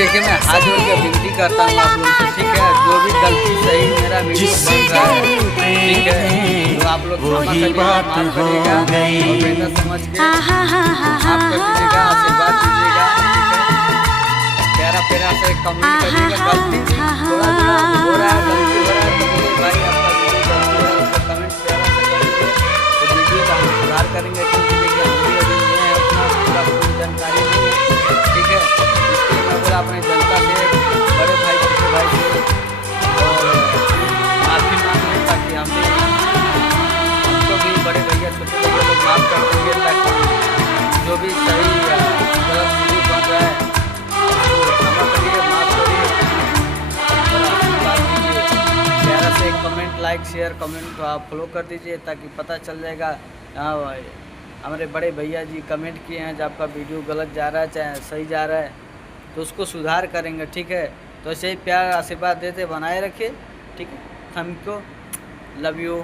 देखिए मैं हाथ जोड़ के विनती करता हूँ आप लोग से, ठीक है, जो भी गलती सही मेरा वीडियो बन रहा है, ठीक है, तो आप लोग क्षमा करिएगा, माफ करिएगा और बेहतर समझ के माफ कर दीजिएगा, आशीर्वाद दीजिएगा, प्यारा प्यारा से कमेंट करिएगा। गलती थोड़ा थोड़ा हो रहा है, गलती हो रहा है तो बोलिए भाई आपका वीडियो गलती है, उसको कमेंट प्यारा से करेंगे तो वीडियो का हम सुधार करेंगे, क्योंकि देखिए हम भी अभी नए हैं, उतना पूरा पूरी जानकारी नहीं है, ठीक है। इसलिए मैं बोला अपने जनता से, बड़े भाई छोटे भाई से और माफ़ी मांग लें ताकि हमको भी बड़े भैया छोटे भैया लोग माफ़ कर देंगे, ताकि जो भी सही गलत वीडियो बन रहा है उसको क्षमा करिए, माफ़ करिए और आशीर्वाद दीजिए। प्यारा से कमेंट, लाइक, शेयर, कमेंट आप फॉलो कर दीजिए ताकि पता चल जाएगा। हाँ भाई हमारे बड़े भैया जी कमेंट किए हैं, जब आपका वीडियो गलत जा रहा है चाहे सही जा रहा है तो उसको सुधार करेंगे, ठीक है। तो ऐसे ही प्यार आशीर्वाद देते बनाए रखिए, ठीक है। Thank you, love you.